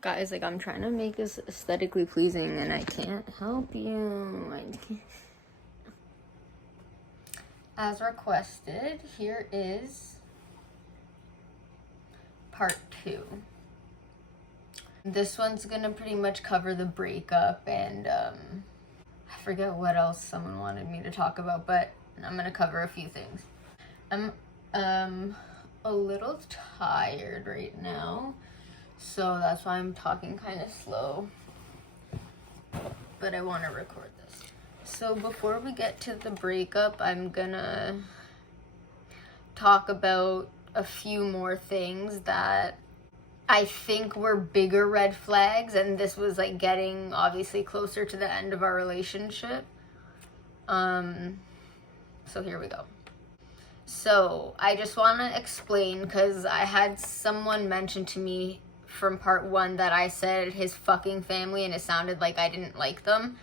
Guys, like, I'm trying to make this aesthetically pleasing and I can't help you. As requested, here is part 2. This one's gonna pretty much cover the breakup and I forget what else someone wanted me to talk about, but I'm gonna cover a few things. I'm a little tired right now, so that's why I'm talking kind of slow, but I want to record this. So before we get to the breakup, I'm gonna talk about a few more things that I think were bigger red flags, and this was like getting obviously closer to the end of our relationship. So here we go. So I just want to explain, because I had someone mention to me from part 1 that I said his fucking family and it sounded like I didn't like them.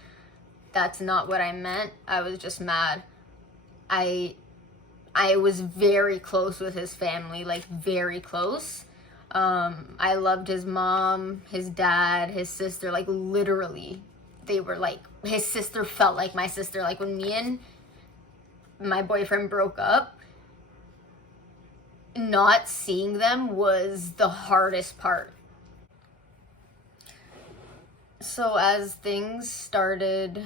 That's not what I meant. I was just mad. I was very close with his family, like very close. I loved his mom, his dad, his sister, like literally. They were like, his sister felt like my sister. Like when me and my boyfriend broke up, not seeing them was the hardest part. So as things started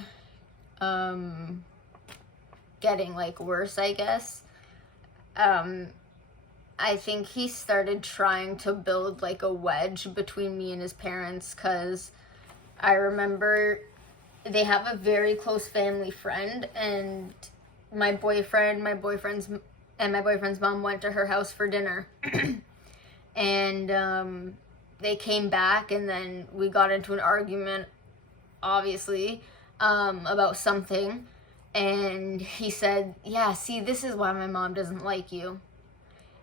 getting like worse, I guess, I think he started trying to build like a wedge between me and his parents, because I remember they have a very close family friend, and my boyfriend's mom went to her house for dinner. And they came back, and then we got into an argument, obviously, about something. And he said, yeah, see, this is why my mom doesn't like you.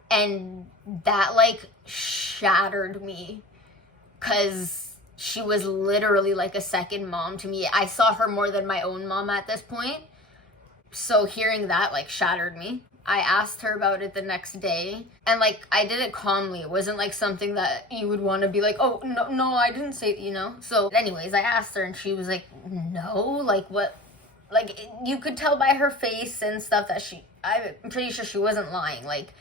And that like shattered me, because she was literally like a second mom to me. I saw her more than my own mom at this point. So hearing that like shattered me. I asked her about it the next day, and like I did it calmly. It wasn't like something that you would want to be like, oh no, I didn't say, you know. So anyways, I asked her and she was like, no, like what, like you could tell by her face and stuff that I'm pretty sure she wasn't lying. Like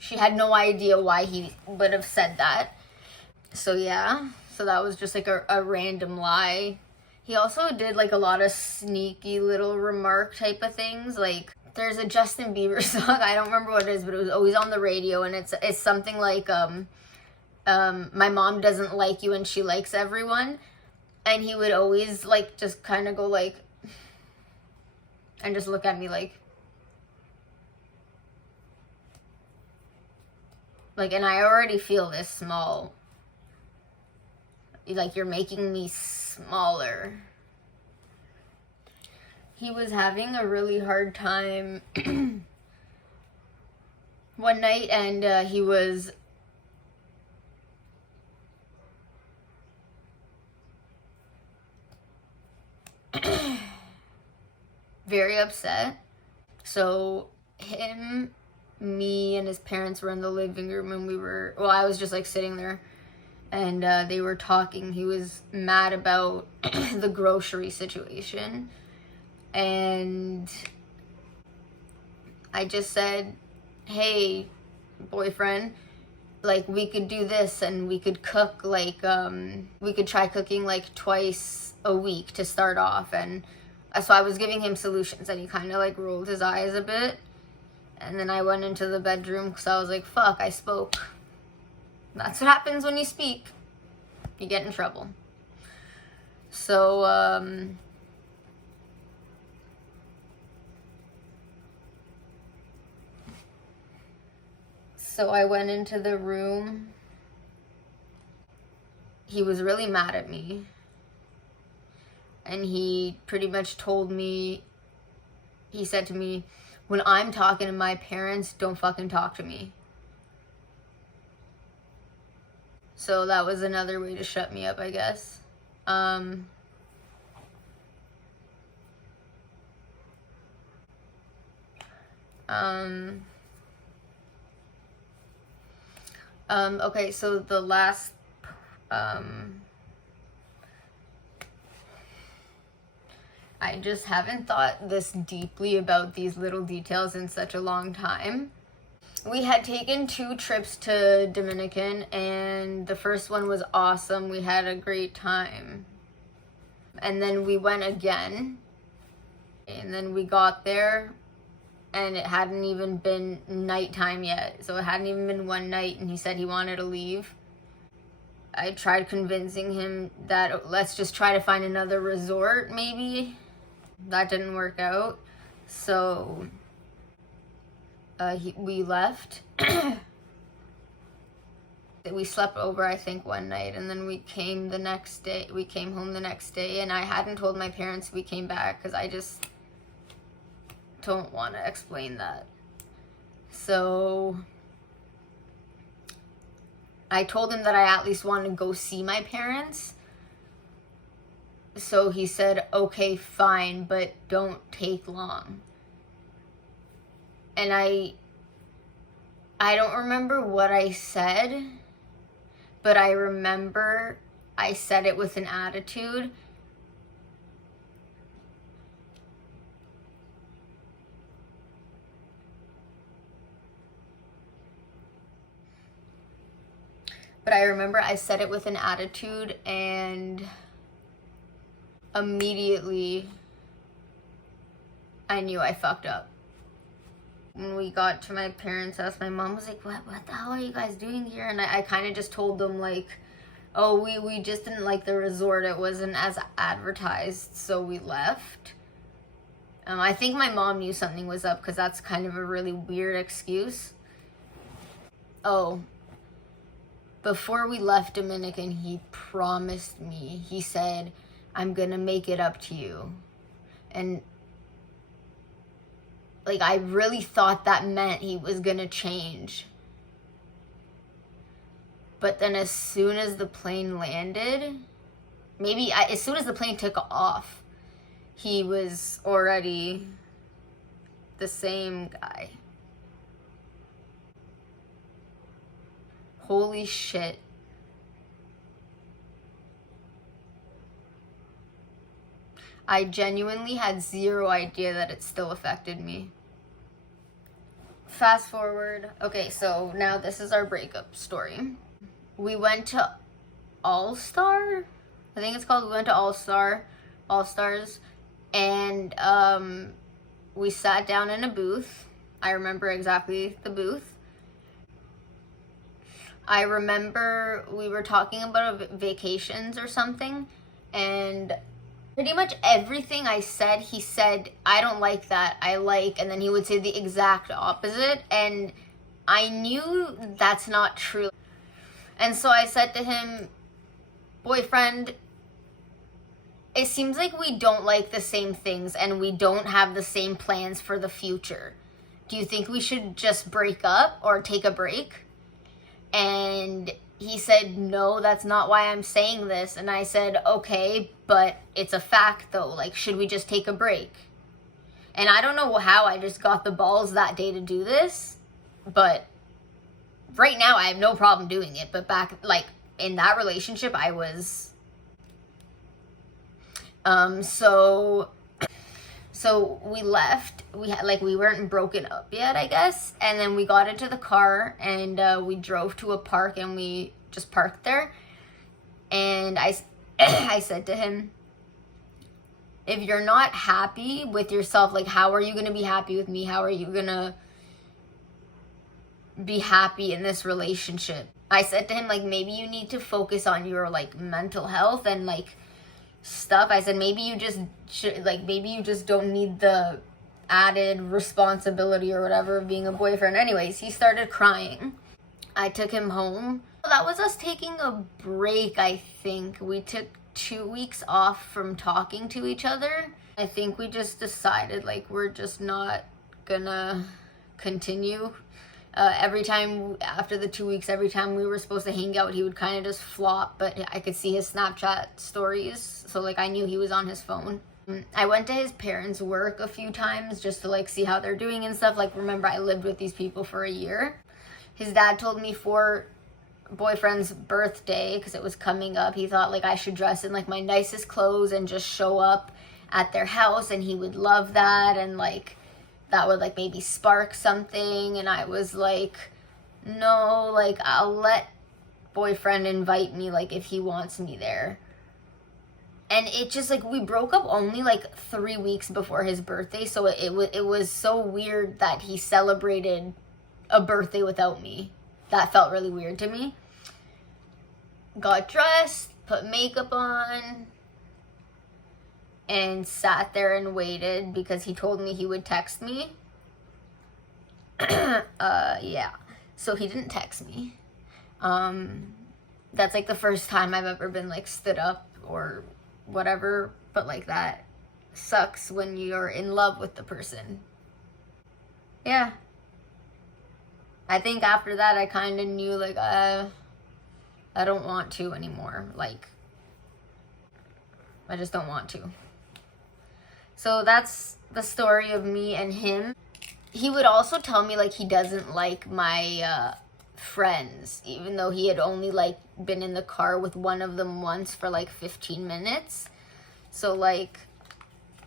she had no idea why he would have said that. So yeah, so that was just like a random lie. He also did like a lot of sneaky little remark type of things. Like there's a Justin Bieber song, I don't remember what it is, but it was always on the radio, and it's something like my mom doesn't like you and she likes everyone. And he would always like just kind of go like, and just look at me like, and I already feel this small. Like, you're making me smaller. He was having a really hard time one night, and he was very upset. So him, me, and his parents were in the living room, and I was just like sitting there, and they were talking. He was mad about the grocery situation, and I just said, hey, boyfriend, like we could do this, and we could cook like we could try cooking like twice a week to start off. And so I was giving him solutions, and he kind of like rolled his eyes a bit. And then I went into the bedroom because I was like, fuck, I spoke. That's what happens when you speak. You get in trouble. So I went into the room. He was really mad at me. And he pretty much told me, he said to me, when I'm talking to my parents, don't fucking talk to me. So that was another way to shut me up, I guess. Okay, so the last I just haven't thought this deeply about these little details in such a long time. We had taken 2 trips to Dominican, and the first one was awesome. We had a great time. And then we went again, and then we got there, and it hadn't even been nighttime yet. So it hadn't even been one night, and he said he wanted to leave. I tried convincing him that let's just try to find another resort, maybe. That didn't work out. So we left. We slept over, I think, one night, and then we came home the next day, and I hadn't told my parents we came back because I just don't want to explain that. So I told him that I at least wanted to go see my parents. So he said, okay, fine, but don't take long. And I don't remember what I said, but I remember I said it with an attitude. But I remember I said it with an attitude, and immediately I knew I fucked up. When we got to my parents' house, my mom was like, what the hell are you guys doing here? And I kind of just told them, like, oh, we just didn't like the resort. It wasn't as advertised, so we left. I think my mom knew something was up because that's kind of a really weird excuse. Oh, before we left Dominican, he promised me, he said, I'm gonna make it up to you. And like, I really thought that meant he was gonna change. But then as soon as the plane landed, as soon as the plane took off, he was already the same guy. Holy shit. I genuinely had zero idea that it still affected me. Fast forward. Okay, so now this is our breakup story. We went to All Star. I think it's called. We went to All Stars, and we sat down in a booth. I remember exactly the booth. I remember we were talking about vacations or something, and pretty much everything I said, he said, I don't like that, I like, and then he would say the exact opposite, and I knew that's not true. And so I said to him, boyfriend, it seems like we don't like the same things, and we don't have the same plans for the future. Do you think we should just break up or take a break? And he said, no, that's not why I'm saying this. And I said, okay, but it's a fact though. Like, should we just take a break? And I don't know how I just got the balls that day to do this, but right now I have no problem doing it. But back, like, in that relationship, I was, so we left. We weren't broken up yet, I guess. And then we got into the car, and we drove to a park, and we just parked there. And I said to him, if you're not happy with yourself, like, how are you going to be happy with me? How are you going to be happy in this relationship? I said to him, like, maybe you need to focus on your, like, mental health and, like, stuff. I said, maybe you just don't need the added responsibility or whatever of being a boyfriend. Anyways, he started crying. I took him home. That was us taking a break, I think. We took 2 weeks off from talking to each other. I think we just decided, like, we're just not gonna continue. Every time after the 2 weeks, every time we were supposed to hang out, he would kind of just flop, but I could see his Snapchat stories, so, like, I knew he was on his phone. I went to his parents' work a few times just to, like, see how they're doing and stuff. Like, remember, I lived with these people for a year. His dad told me 4 boyfriend's birthday, because it was coming up, he thought like I should dress in like my nicest clothes and just show up at their house, and he would love that, and like that would like maybe spark something. And I was like, no, like I'll let boyfriend invite me like if he wants me there. And it just like, we broke up only like 3 weeks before his birthday, so it was so weird that he celebrated a birthday without me. That felt really weird to me. Got dressed, put makeup on, and sat there and waited because he told me he would text me. Yeah. So he didn't text me. That's like the first time I've ever been like stood up or whatever, but like that sucks when you're in love with the person. Yeah. I think after that I kind of knew like I don't want to anymore. Like I just don't want to. So that's the story of me and him. He would also tell me like he doesn't like my friends, even though he had only like been in the car with one of them once for like 15 minutes. So like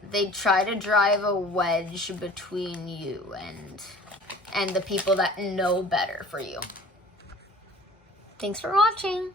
they try to drive a wedge between you and the people that know better for you. Thanks for watching.